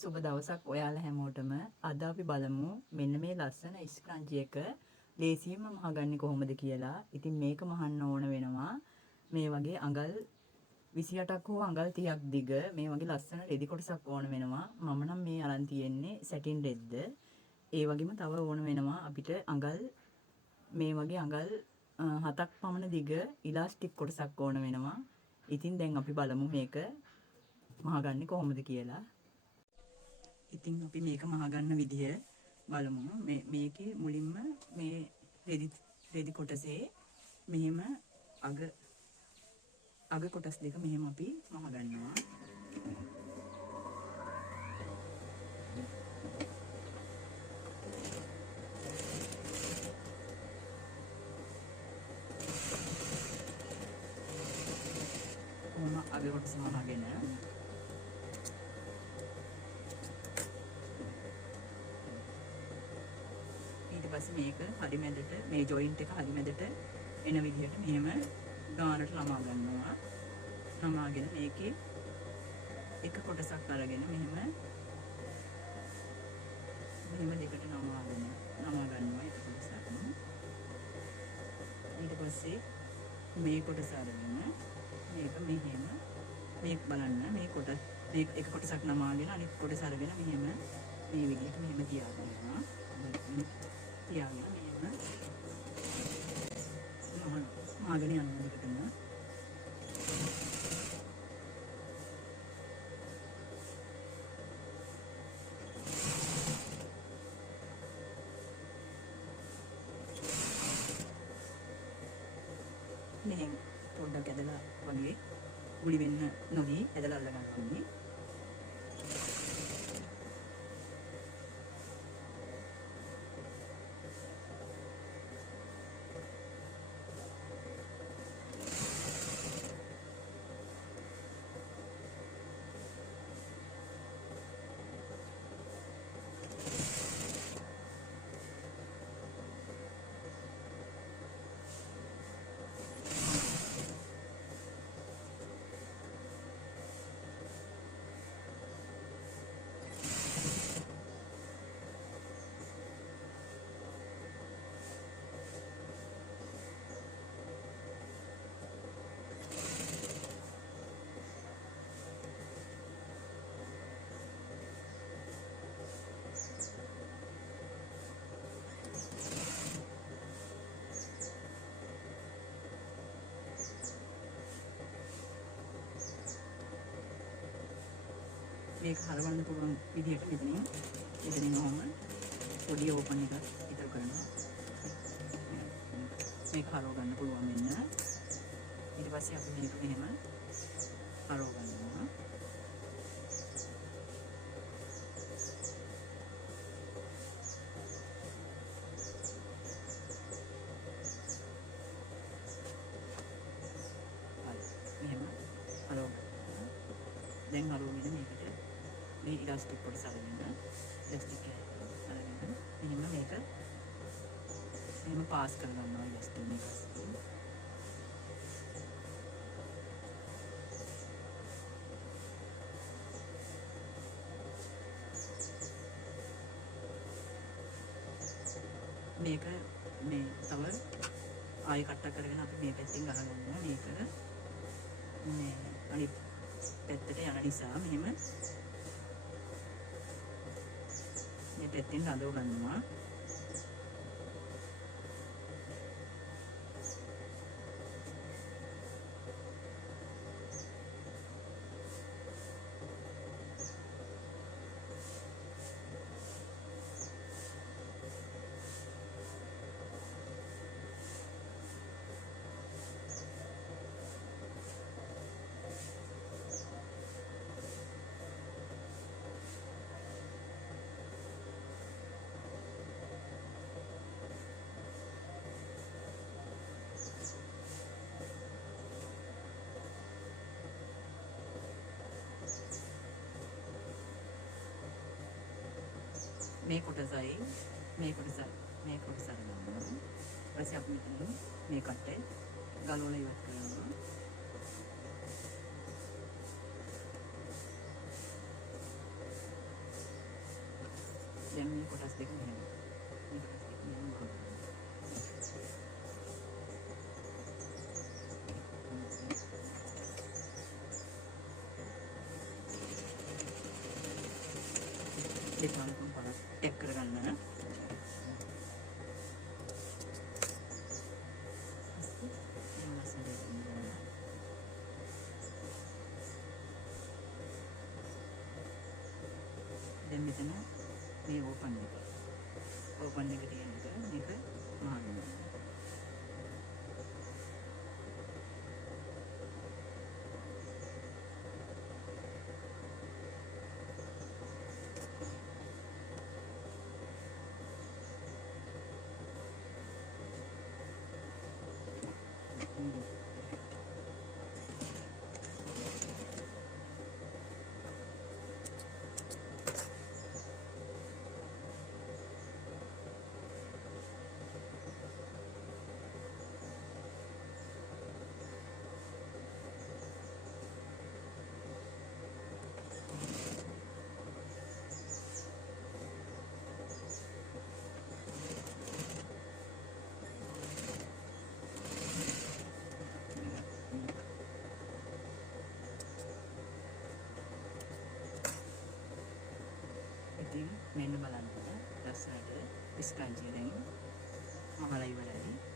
සුබ දවසක් ඔයාලා හැමෝටම. අද අපි බලමු මෙන්න මේ ලස්සන ස්ක්‍රන්චි එක ලේසියෙන්ම මහගන්නේ කොහොමද කියලා. ඉතින් මේක මහන්න ඕන වෙනවා මේ වගේ අඟල් 28ක් හෝ අඟල් 30ක් දිග මේ වගේ ලස්සන රෙදි කොටසක් ඕන වෙනවා. මම නම් මේ අරන් තියෙන්නේ සැටින් රෙද්ද. ඒ වගේම තව ඕන වෙනවා අපිට අඟල් මේ වගේ අඟල් 7ක් පමණ දිග ඉලාස්ටික් කොටසක් ඕන වෙනවා. ඉතින් දැන් අපි බලමු මේක මහගන්නේ කොහොමද කියලා. ඉතින් අපි මේක මහගන්න විදිය බලමු. මේකේ මුලින්ම මේ රෙදි කොටසේ මෙහෙම අග කොටස් දෙක මෙහෙම අපි මහගන්නවා. කොහොම අග කොටස මහගෙන ඊට පස්සේ මේක හරි මැදට මේ ජොයින්ට් එක හරි මැදට එන විදිහට මෙහෙම ගානට ළමා ගන්නවා. ළමාගෙන මේකේ එක කොටසක් අරගෙන මෙහෙම දෙකට ළමා ගන්නවා එක කොටසක්. ඊට පස්සේ මේ කොටස අරගෙන මේක මෙහෙම මේක බලන්න මේ එක කොටසක් ළමාගෙන අනිත් කොටස අරගෙන මෙහෙම මේ විදිහට මෙහෙම තියාගන්නවා. තියාගෙන මෙහෙම මහගෙන යන විදිහටම මෙහෙම පොඩ්ඩක් ඇදලා වගේ ගුලි වෙන්න නොදී ඇදලා අල්ල ගන්න ඕනේ. මේක හරවන්න පුළුවන් විදිහට මෙතනින් ඔහොම පොඩි ඕපන් එකක් ඉතුරු කරනවා. මේක හරව ගන්න පුළුවන් වෙන්න. ඊට පස්සේ අපි මේක මෙහෙම හරව ගන්නවා. මෙහෙම හරව දැන් හරවගෙන මේකට මේ ඉලාස්ටික් කොටස අරගෙන ඉලාස්ටික් අරගෙන මෙහෙම මේක මෙහෙම පාස් කර ගන්නවා ඉලාස්ටික් එක. මේක මේ තව ආයෙ කට්ටක් කරගෙන අපි මේ පැත්තෙන් ගහගන්නවා. මේක මේ අනිත් පැත්තට යන නිසා මෙහෙම මේ පැත්තෙන් රඳව ගන්නවා. මේ කොටසයි මේ කොටස ගන්නවා. ඊපස්සේ අපි මෙතන මේ කට්ටේ ගලවලා ඉවත් කරනවා. කොටස් දෙක මෙහෙම. මේ කොටස් දෙක මෙහෙම ගොඩ. දෙපාරක් පහක් ටැප් කරගන්න. දැන් මෙතන මේ ඕපන් එක තියෙන එක මේක මහන්න. ඉතින් මෙන්න බලන්න ලස්සනට ස්ක්‍රන්චිය දැන් මහලා ඉවරයි.